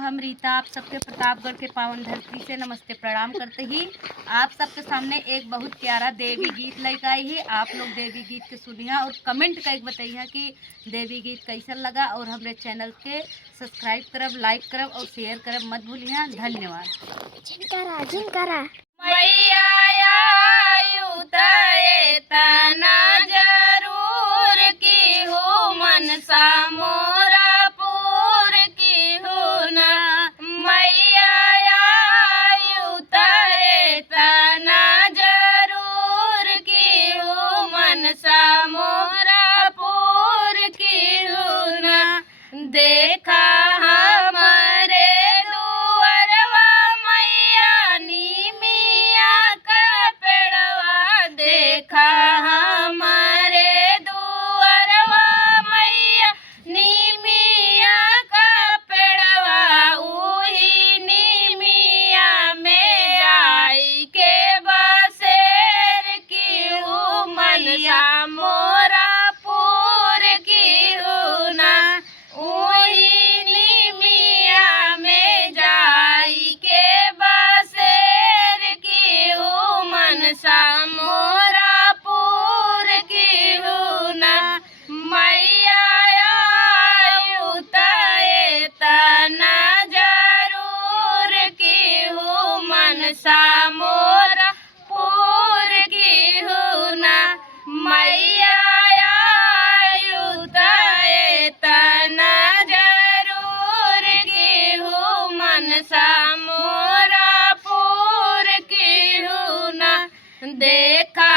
हम रीता आप सबके प्रतापगढ़ के पावन धरती से नमस्ते प्रणाम करते ही आप सबके सामने एक बहुत प्यारा देवी गीत लेकर आई है। आप लोग देवी गीत के सुनिया और कमेंट करके बताइए कि देवी गीत कैसा लगा और हमारे चैनल के सब्सक्राइब करब, लाइक करब और शेयर करब मत भूलिए। धन्यवाद। जिनकरा मैया आयु तये तना जरूर की हो मनसा मोरा पूर की हो ना। मैया आयु तये तना जरूर की हो मनसा मोरा पूर की हो ना। देखा हमारे दुअरवा मैया नीमिया का पेड़वा, देखा हमारे दुअरवा मैया नीमिया का पेड़वा। उही नीमिया में जाई के बसेर की हूँ मनसा मोरा पूर की हूँ ना। उही नीमिया में जाई के बसेर की हूँ मनसा मोरा पूर की हूँ ना। मैया आयु तये तना जरूर की हूँ मनसा मोरा पूर की हूँ ना। मैया आयु तये तना जरूर की हूँ मनसा मोरा पूर की हूँ ना। देखा